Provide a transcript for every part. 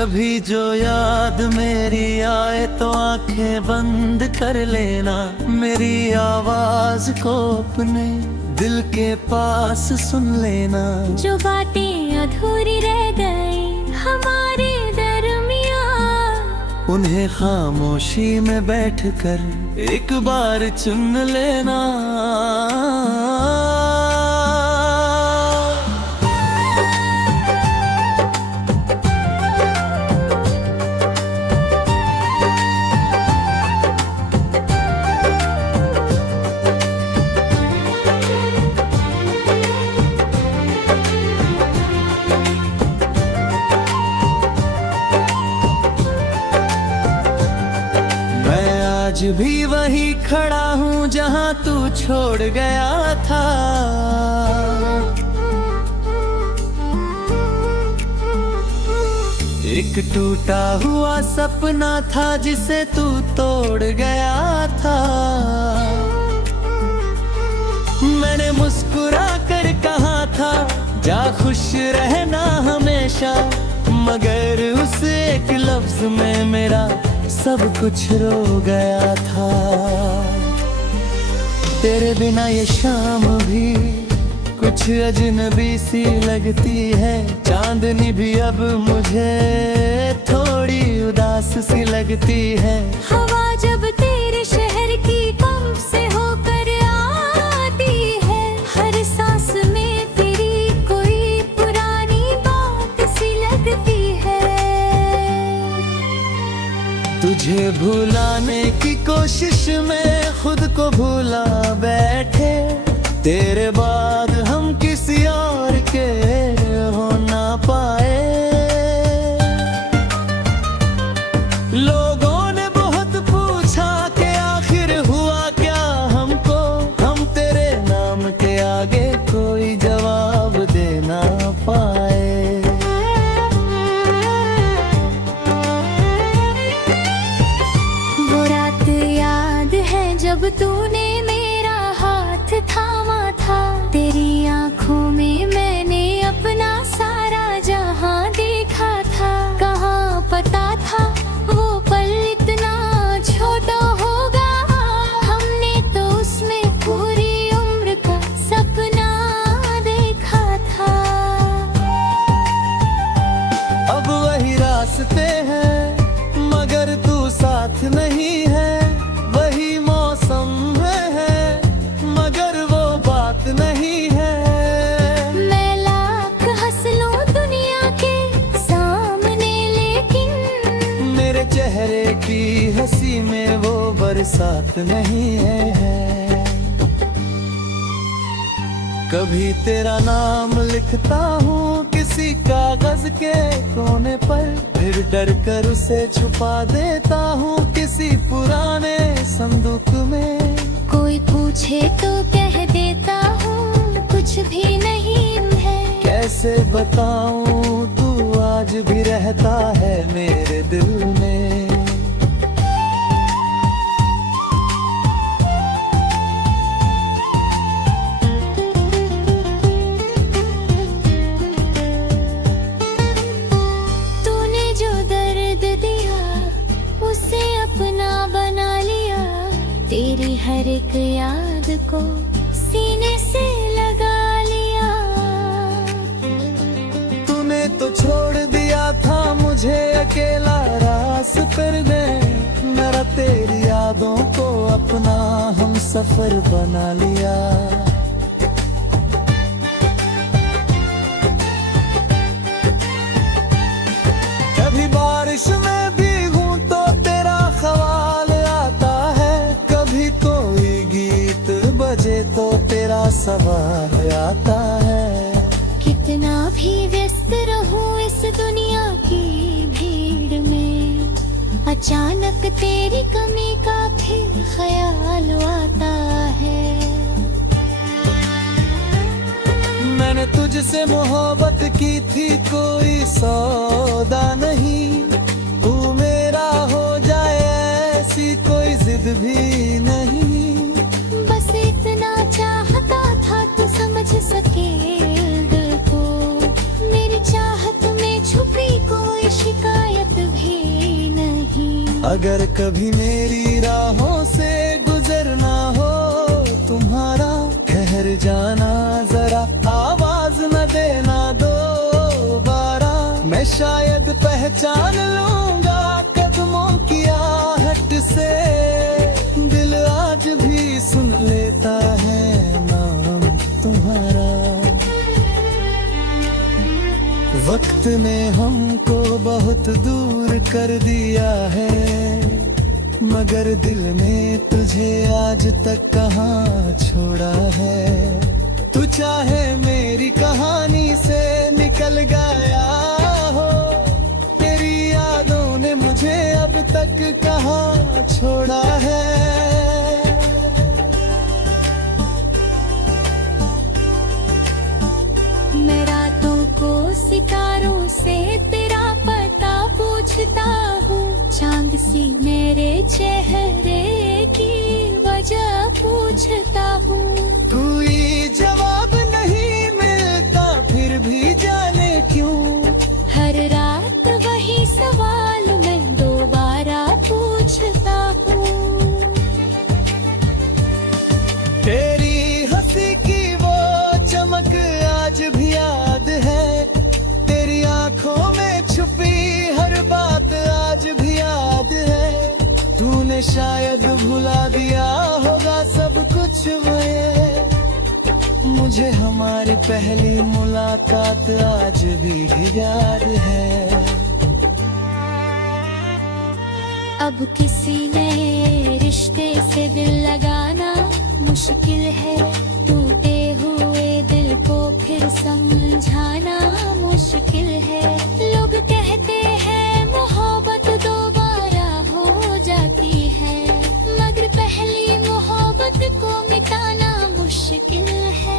कभी जो याद मेरी आए तो आंखें बंद कर लेना, मेरी आवाज को अपने दिल के पास सुन लेना। जो बातें अधूरी रह गई हमारे दरमियां, उन्हें खामोशी में बैठकर एक बार चुन लेना। आज भी वही खड़ा हूँ जहाँ तू छोड़ गया था। एक टूटा हुआ सपना था जिसे तू तोड़ गया था। मैंने मुस्कुरा कर कहा था जा खुश रहना हमेशा, मगर उस एक लफ्ज में मेरा सब कुछ रो गया था। तेरे बिना ये शाम भी कुछ अजनबी सी लगती है, चांदनी भी अब मुझे थोड़ी उदास सी लगती है। हवा जब तेरे शहर की कम से होकर आती है, हर सांस में तेरी कोई पुरानी बात सी लगती है। तुझे भुलाने की कोशिश में खुद को भुला बैठे, तेरे बाद हम किसी और के हो ना पाए। लोगों ने बहुत पूछा कि आखिर हुआ क्या हमको, हम तेरे नाम के आगे कोई जवाब दे ना पाए। जब तूने मेरा हाथ थामा था, तेरी आंखों में मैंने अपना सारा जहां देखा था। कहाँ पता था वो पल इतना छोटा होगा, हमने तो उसमें पूरी उम्र का सपना देखा था। अब वही रास्ते हैं मगर तू साथ नहीं है, वही मौसम है मगर वो बात नहीं है। मैं लाख हंस लूं दुनिया के सामने लेकिन मेरे चेहरे की हंसी में वो बरसात नहीं है। कभी तेरा नाम लिखता हूँ किसी कागज के कोने पर, फिर डर कर उसे छुपा देता हूँ किसी पुराने संदूक में। कोई पूछे तो कह देता हूँ कुछ भी नहीं है। कैसे बताऊँ तू आज भी रहता है मेरे दिल में। तेरी हर एक याद को सीने से लगा लिया। तूने तो छोड़ दिया था मुझे अकेला रास कर दे, मेरा तेरी यादों को अपना हम सफर बना लिया। कभी बारिश में भीगूं तो तेरा ख्याल आता है, कभी कोई गीत बजे तो तेरा सवाल आता है। कितना भी व्यस्त रहूं इस दुनिया की भीड़ में, अचानक तेरी कमी का फिर ख्याल आता है। मैंने तुझसे मोहब्बत की थी कोई सौदा नहीं, तू मेरा हो जाए ऐसी कोई जिद भी नहीं। बस इतना चाहता था तू समझ सके दिल को, मेरी चाहत में छुपी कोई शिकायत अगर कभी मेरी राहों से गुजरना हो तुम्हारा, ठहर जाना जरा, आवाज न देना दोबारा। मैं शायद पहचान लूंगा कदमों की आहट से, दिल आज भी सुन लेता है नाम तुम्हारा। वक्त ने हमको बहुत दूर कर दिया है, मगर दिल ने तुझे आज तक कहाँ छोड़ा है। तू चाहे मेरी कहानी से निकल गया हो, तेरी यादों ने मुझे अब तक कहाँ छोड़ा है। मैं रातों को सितारों से तेरा पता पूछता हूँ, चांद सी मेरे चेहरे की वजह पूछता हूँ। तू ही जवाब नहीं मिलता फिर भी जाने क्यों, हर रात वही सवाल मैं दोबारा पूछता हूँ। तेरी हंसी की वो चमक आज भी याद है, तेरी आंखों में छुपी हर बात आज भी याद है। तूने शायद भुला दिया होगा सब कुछ मुझे हमारी पहली मुलाकात आज भी याद है। अब किसी नए रिश्ते से दिल लगाना मुश्किल है, टूटे हुए दिल को फिर समझाना मुश्किल है। लोग कहते हैं मोहब्बत दोबारा हो जाती है, मगर पहली मोहब्बत को मिटाना मुश्किल है।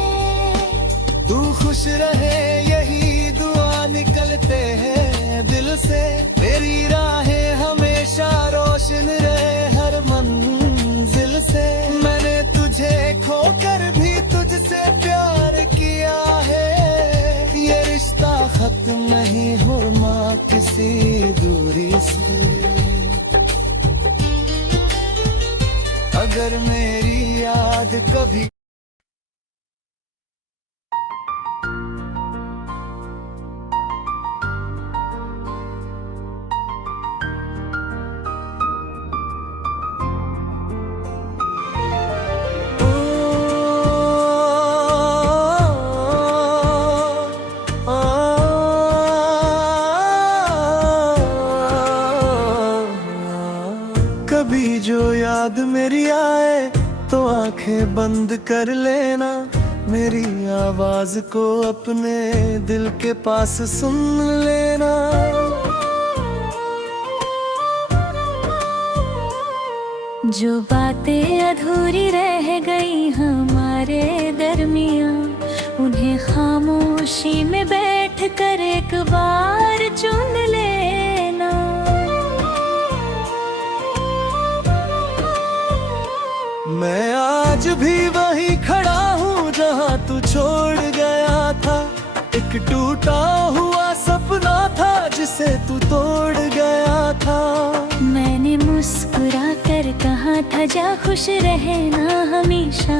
तू खुश रहे यही दुआ निकलते हैं दिल से, तेरी राहें हमेशा रोशन रहे हर मंजिल से। मैंने तुझे खोकर भी तुझसे प्यार किया है, ये रिश्ता खत्म नहीं हुआ किसी दूरी से। अगर मेरी याद कभी कभी जो याद मेरी आए तो आंखें बंद कर लेना, मेरी आवाज को अपने दिल के पास सुन लेना। जो बातें अधूरी रह गई हमारे दरमियां, उन्हें खामोशी में बैठ कर एक बार चुन लेना। मैं आज भी वहीं खड़ा हूँ जहाँ तू छोड़ गया था, एक टूटा हुआ सपना था जिसे तू तोड़ गया था। मैंने मुस्कुरा कर कहा था जा खुश रहना हमेशा,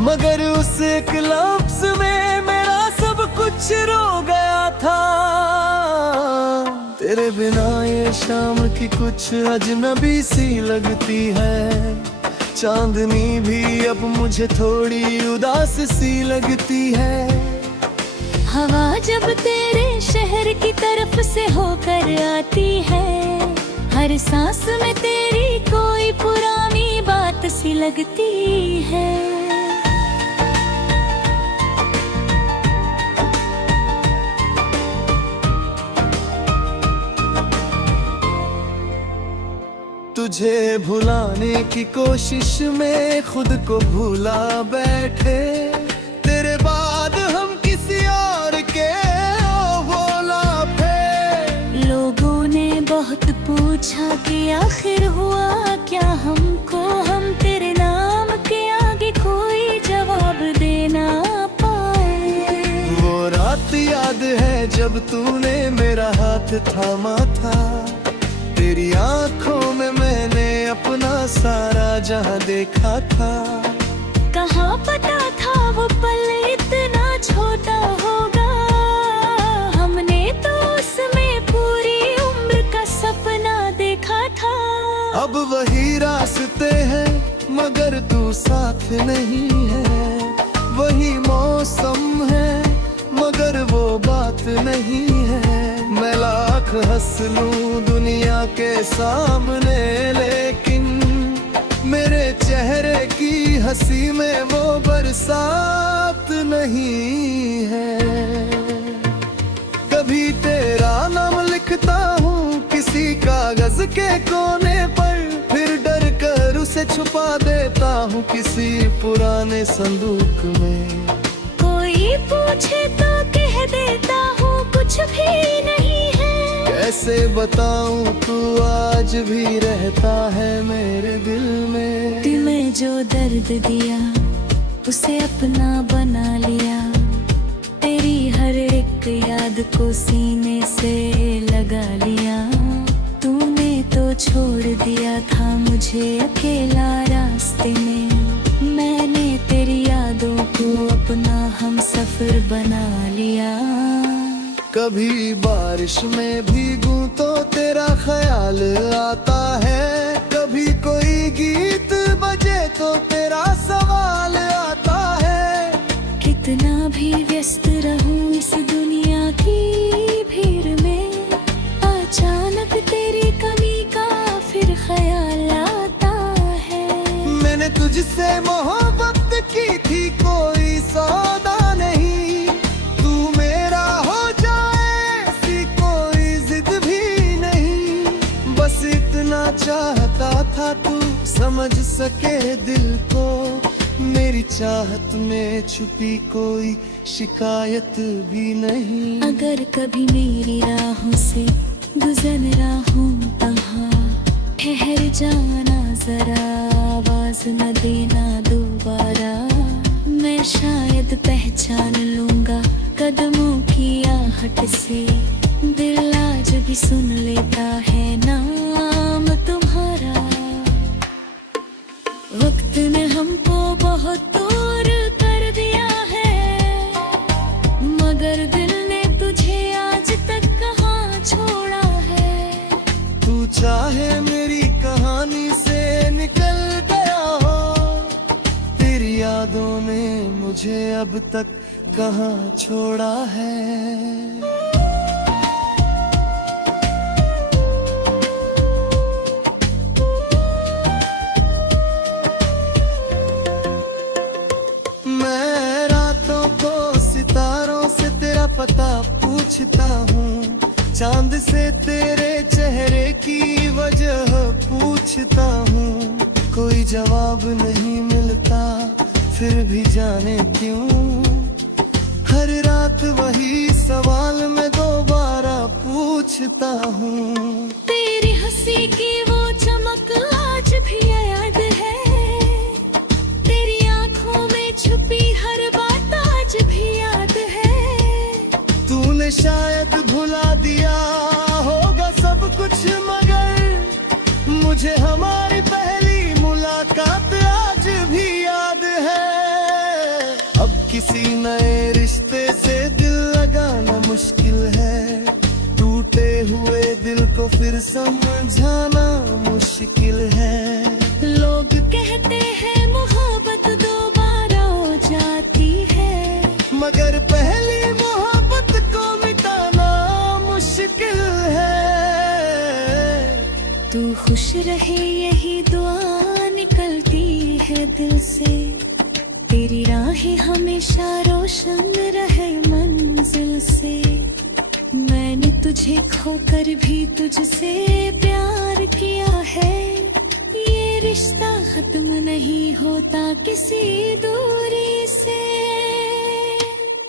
मगर उस एक लफ्ज में मेरा सब कुछ रो गया था। तेरे बिना ये शाम की कुछ अजनबी सी लगती है, चांदनी भी अब मुझे थोड़ी उदास सी लगती है। हवा जब तेरे शहर की तरफ से होकर आती है, हर सांस में तेरी कोई पुरानी बात सी लगती है। तुझे भुलाने की कोशिश में खुद को भूला बैठे, तेरे बाद हम किसी और के बोला थे। लोगों ने बहुत पूछा कि आखिर हुआ क्या हमको, हम तेरे नाम के आगे कोई जवाब देना पाए। वो रात याद है जब तूने मेरा हाथ थामा था, तेरी आंखों में अपना सारा जहां देखा था। कहाँ पता था वो पल इतना छोटा होगा, हमने तो उसमें पूरी उम्र का सपना देखा था। अब वही रास्ते हैं मगर तू साथ नहीं है, वही मौसम है मगर वो बात नहीं है। मैं लाख हंस लूं दुनिया के सामने, लेकिन मेरे चेहरे की हंसी में वो बरसात नहीं है। कभी तेरा नाम लिखता हूँ किसी कागज के कोने पर, फिर डर कर उसे छुपा देता हूँ किसी पुराने संदूक में। कोई पूछे तो कह देता हूँ कुछ भी नहीं है। कैसे बताऊँ तू आज भी रहता है मेरे दिल में। तुम्हें जो दर्द दिया उसे अपना बना लिया, तेरी हर एक याद को सीने से लगा लिया। तूने तो छोड़ दिया था मुझे अकेला रास्ते में, मैंने तेरी यादों को अपना हम सफर बना लिया। कभी बारिश में भीगूं तो तेरा ख्याल आता है, कभी कोई गीत बजे तो तेरा सवाल आता है। कितना भी व्यस्त रहूं इस दुनिया की भीड़ में, अचानक तेरी कमी का फिर ख्याल आता है। मैंने तुझसे मोहब्बत की थी कोई सौदा नहीं, तू मेरा हो जाए ऐसी कोई जिद भी नहीं। बस इतना चाहता था तू समझ सके दिल को, मेरी चाहत में छुपी कोई शिकायत भी नहीं। अगर कभी मेरी राहों से गुजर रहा हूँ तहाँ, ठहर जाना जरा, आवाज न देना दोबारा। मैं शायद पहचान लूंगा कदमों की आहट से, दिल आज भी सुन लेता है नाम तुम्हारा। वक्त ने हमको बहुत दूर कर दिया है, मगर दिल ने तुझे आज तक कहाँ छोड़ा है। तू चाहे मेरी कहानी से निकल गया हो, तेरी यादों ने मुझे अब तक कहाँ छोड़ा है। मैं रातों को सितारों से तेरा पता पूछता हूँ, चांद से तेरे चेहरे की वजह पूछता हूँ। कोई जवाब नहीं मिलता फिर भी जाने क्यों, हर रात वही सवाल मैं दोबारा पूछता हूँ। तेरी हंसी की वो चमक आज भी याद है, तेरी आंखों में छुपी हर बात आज भी याद है। तूने शायद भुला दिया होगा सब कुछ, मगर मुझे हमारी पहली मुलाकात आज भी याद है। अब किसी नए रिश्ते से दिल लगाना मुश्किल है, टूटे हुए दिल को फिर समझाना मुश्किल है। लोग कहते हैं मोहब्बत दोबारा हो जाती है, मगर पहली मोहब्बत को मिटाना मुश्किल है। तू खुश रहे यही दुआ निकलती है दिल से, तेरी राहें हमेशा रोशन रहे मंजिल से। मैंने तुझे खोकर भी तुझसे प्यार किया है, ये रिश्ता खत्म नहीं होता किसी दूरी से।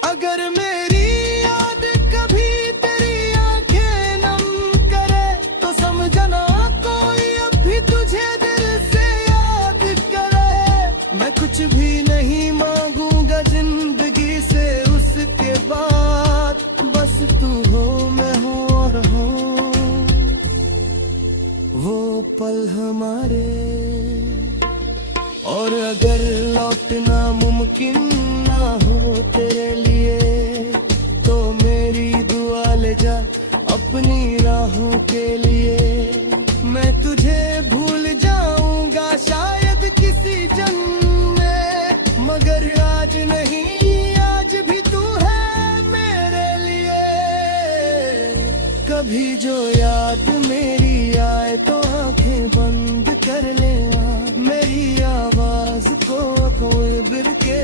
अगर मेरी याद कभी तेरी आंखें नम करे तो समझना कोई अब भी तुझे दिल से याद करे। मैं कुछ भी नहीं मांगूंगा जिंदगी से उसके बाद, बस तू हो मैं हूँ और हूँ वो पल पल हमारे, और अगर लौटना मुमकिन ना हो तेरे लिए, तो मेरी दुआ ले जा अपनी राहों के लिए। मैं तुझे भूल जाऊंगा शायद किसी जन्म में, मगर आज नहीं, आज भी तू है मेरे लिए। कभी जो याद मेरी आए तो आंखें बंद कर लेना, मेरी आवाज को कोई बिर के।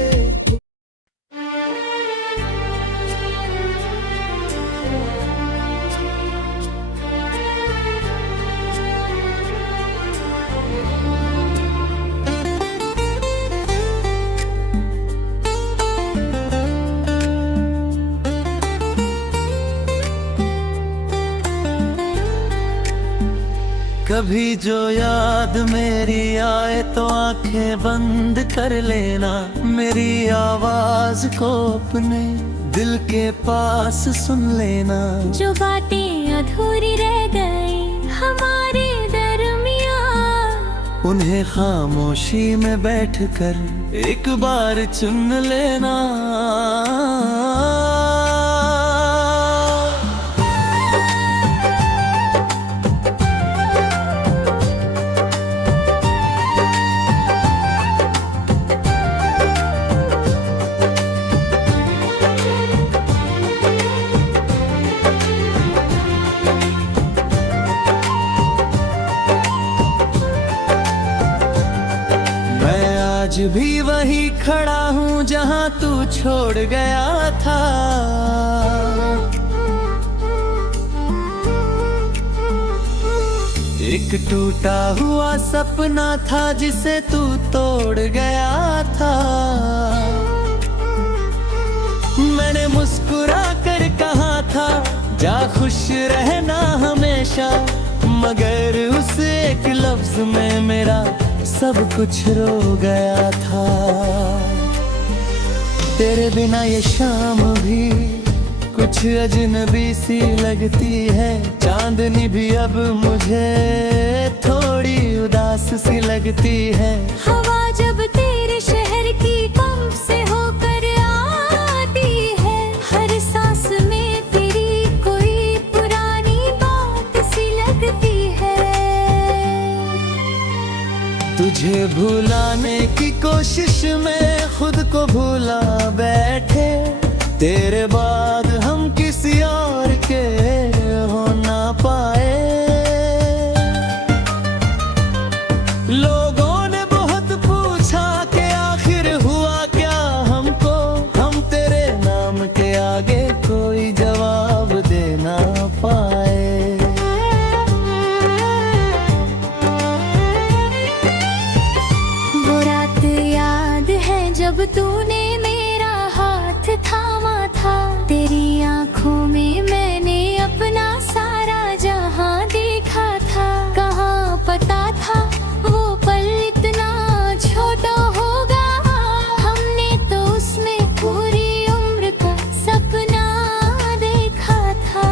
कभी जो याद मेरी आए तो आंखें बंद कर लेना, मेरी आवाज को अपने दिल के पास सुन लेना। जो बातें अधूरी रह गई हमारे दरमियान, उन्हें खामोशी में बैठकर एक बार चुन लेना। आज भी वही खड़ा हूँ जहाँ तू छोड़ गया था। एक टूटा हुआ सपना था जिसे तू तोड़ गया था। मैंने मुस्कुरा कर कहा था जा खुश रहना हमेशा, मगर उस एक लफ्ज में मेरा सब कुछ रो गया था। तेरे बिना ये शाम भी कुछ अजनबी सी लगती है, चांदनी भी अब मुझे थोड़ी उदास सी लगती है। हवा जब तेरे शहर की कम से होकर आती है, हर सांस में तेरी कोई पुरानी बात सी लगती है। तुझे भुलाने की कोशिश में खुद को भुला बैठे, तेरे बाद हम किसी और के हो ना पाए। लोगों ने बहुत पूछा कि आखिर हुआ क्या हमको, हम तेरे नाम के आगे कोई जवाब दे ना पाए। वो रात याद है जब तूने मेरा हाथ थामा था, तेरी आंखों में मैंने अपना सारा जहां देखा था। कहाँ पता था वो पल इतना छोटा होगा, हमने तो उसमें पूरी उम्र का सपना देखा था।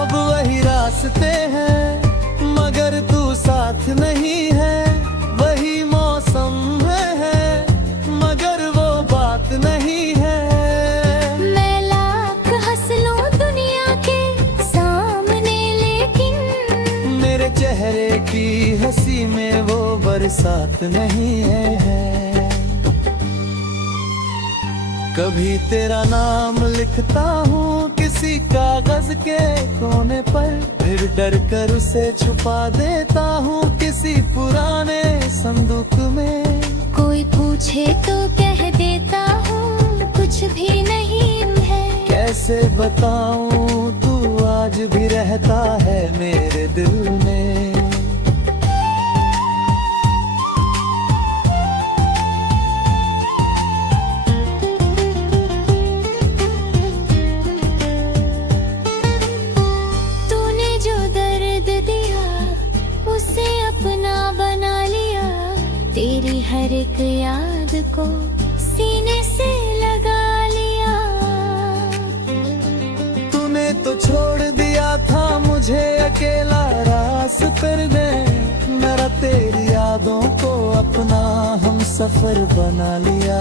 अब वही रास्ते हैं मगर तू साथ नहीं है, वही मौसम है मगर वो बात नहीं है। मैं लाख हंस लूं दुनिया के सामने, लेकिन मेरे चेहरे की हंसी में वो बरसात नहीं है। कभी तेरा नाम लिखता हूँ किसी कागज के कोने पर, फिर डर कर उसे छुपा देता हूँ किसी पुराने संदूक में। कोई पूछे तो कह देता हूँ कुछ भी नहीं है। कैसे बताऊँ तू आज भी रहता है मेरे दिल में। तूने जो दर्द दिया उसे अपना बना लिया, तेरी हर एक याद को सीने से लगा लिया। तूने तो छोड़ दिया था मुझे मुझे अकेला रास कर दे, मेरा तेरी यादों को अपना हम सफर बना लिया।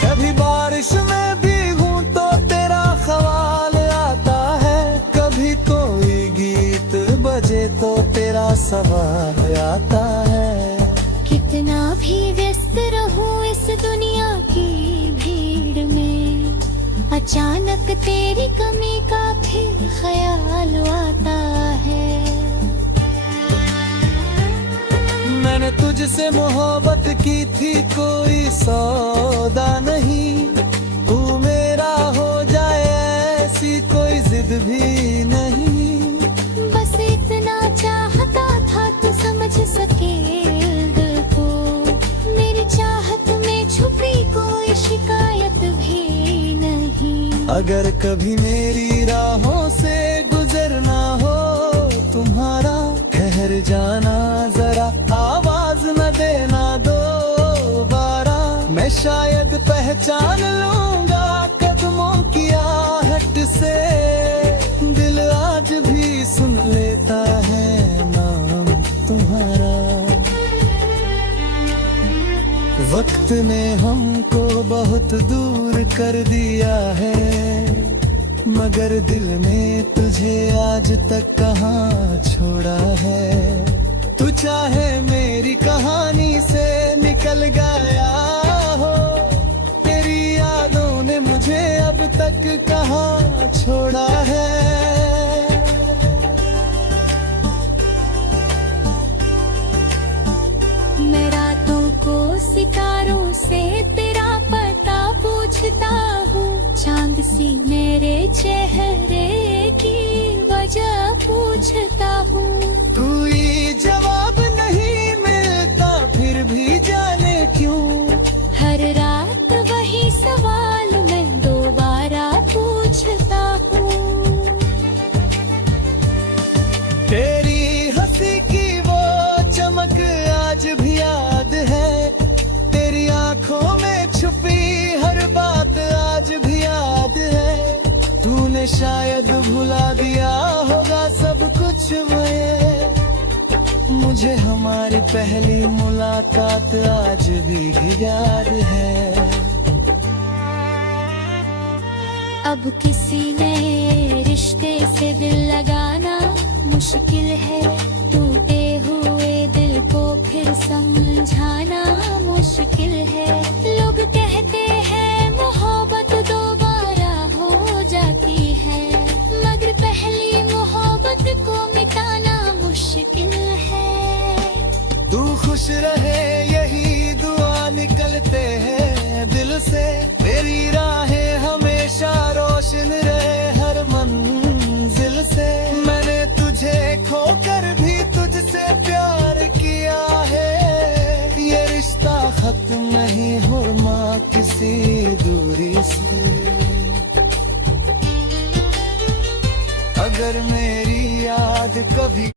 कभी बारिश में भीगूं तो तेरा ख्याल आता है, कभी कोई गीत बजे तो तेरा सवाल आता है। कितना भी व्यस्त रहूं इस दुनिया की भीड़ में, अचानक तेरी कमी का भी ख्याल आता है। मैंने तुझसे मोहब्बत की थी, कोई सौदा नहीं, तू मेरा हो जाए ऐसी कोई जिद भी नहीं। बस इतना चाहता था तू समझ सके दिल को, मेरी चाहत में छुपी कोई शिकायत भी नहीं। अगर कभी मेरी राहों से गुजरना हो तुम्हारा, ठहर जाना जरा, आवाज न देना दोबारा। मैं शायद पहचान लूंगा कदमों की आहट से, दिल आज भी सुन लेता है नाम तुम्हारा। वक्त ने हमको बहुत दूर कर दिया है, मगर दिल में तुझे आज तक कहाँ छोड़ा है। तू चाहे मेरी कहानी से निकल गया हो, तेरी यादों ने मुझे अब तक कहाँ छोड़ा है। मैं रातों को सितारों से तेरा पता पूछता हूँ, चांद सी मेरे चेहरे की वजह पूछता हूँ। तू ही जवाब नहीं मिलता फिर भी जाने क्यों, हर रात वही सवाल मैं दोबारा पूछता हूँ। तेरी हंसी की वो चमक आज भी याद है, तेरी आंखों में छुपी हर बात आज भी याद है। तूने शायद भुला दिया होगा सब कुछ मुझे हमारी पहली मुलाकात आज भी याद है। अब किसी नए रिश्ते से दिल लगाना मुश्किल है, टूटे हुए दिल को फिर समझाना मुश्किल है। लोग कहते हैं मोहब्बत दोबारा हो जाती है, मगर पहली मोहब्बत को मिटाना मुश्किल है। तू खुश रहे यही दुआ निकलते हैं दिल से, तेरी राहें हमेशा रोशन रहे हर मंजिल से। मैंने तुझे खोकर भी तुझसे प्यार किया है, ये रिश्ता खत्म नहीं हुआ किसी दूरी से। अगर मेरी याद कभी